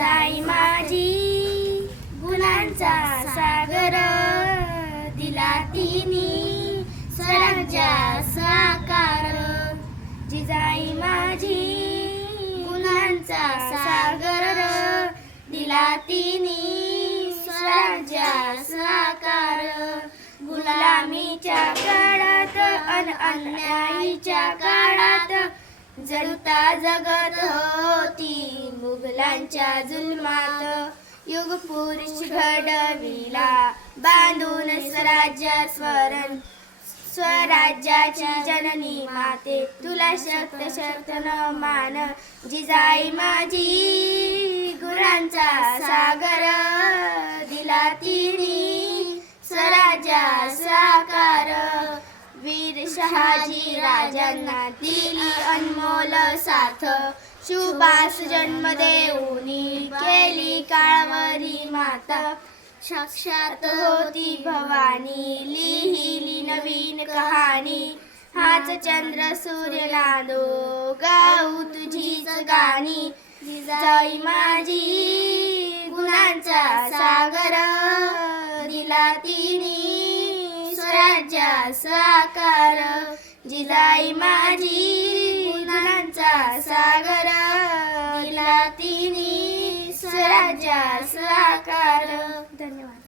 जिजाई माझी गुणांचा सागर, दिला तिनी स्वराज्या साकार. जिजाई माझी गुणांचा सागर, दिला तिनी स्वराज्या साकार. गुलामीच्या काळात अन्यायीच्या काळात जळता जगत होती मुघलांच्या जुलमात. युग पुरुष घडविला बांधून स्वराज्य स्वरण, स्वराज्याची जननी माते तुला शक्त शक्त न मान. जिजाई माझी गुणांचा सागर, दिला तिनी स्वराज्या साकार. वीर शहाजी राजांना दिली अनमोल साथ, सुभाष जन्म देऊनी केली काळवरी माता. साक्षात होती भवानी लिहिली नवीन कहाणी. हाच चंद्र सूर्य नादो गाऊ तुझीच गाणी. जिजाई माझी गुणांचा सागर, दिला तिनी स्वराज्या साकार. जिजाई माझी गुणांचा सागर, दिला तिनी स्वराज्या साकार. धन्यवाद.